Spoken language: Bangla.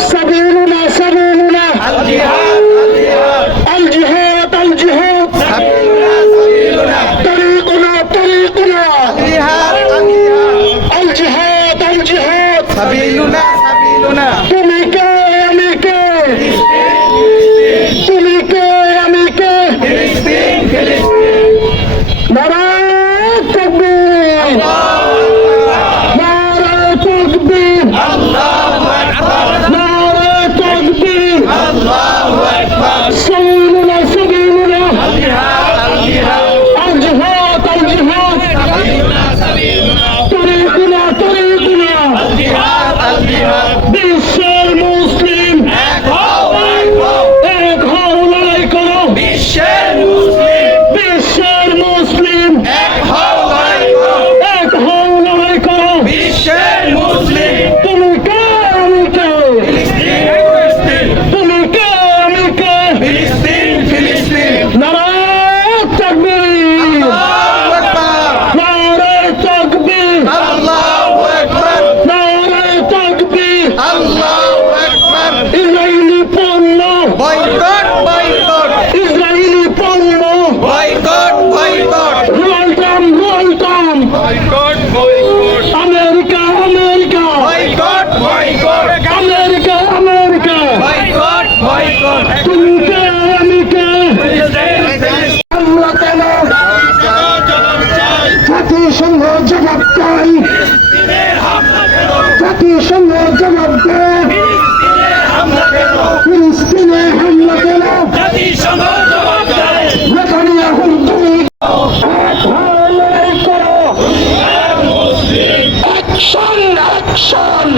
سبيلنا سبيلنا الجهاد الجهاد طريقنا طريقنا الجهاد الجهاد سبيلنا سبيلنا তুমি কে আমি কে তুমি কে আমি কে ফিলিস্তিন ফিলিস্তিন নারায়ে তাকবীর নারায়ে তাকবীর আল্লাহু আকবার নারায়ে তাকবীর আল্লাহু আকবার سبيلنا سبيلنا জিহাদ আল জিহাদ الجهاد الجهاد سبيلنا سبيلنا طريقنا طريقنا জিহাদ আল জিহাদ বিশ্বের মুসলিম এক হও এক হও এক হও লড়াই করো বিশ্বের মুসলিম বিশ্বের মুসলিম এক হও লড়াই করো এক হও লড়াই করো বিশ্বের মুসলিম তুমি কে আমি কে ফিলিস্তিন ফিলিস্তিন তুমি কে আমি কে ফিলিস্তিন ফিলিস্তিন নারায়ে তাকবীর আল্লাহু আকবার নারায়ে তাকবীর আল্লাহু আকবার নারায়ে তাকবীর আল্লাহু আকবার ইসরায়েলি পণ্য বয়কট বয়কট ইসরায়েলি পণ্য boycott boycott welcome welcome boycott boycott America America boycott boycott America America boycott boycott তুমি কে আমি কে আমরা কেন জাতিসংঘ জবাব চাই জাতিসংঘ জবাব দেয় ফিলিস্তিনে হামলা কেন নেতানিয়াহুর তুমি এক হয়ে লড়াই করো অ্যাকশন অ্যাকশন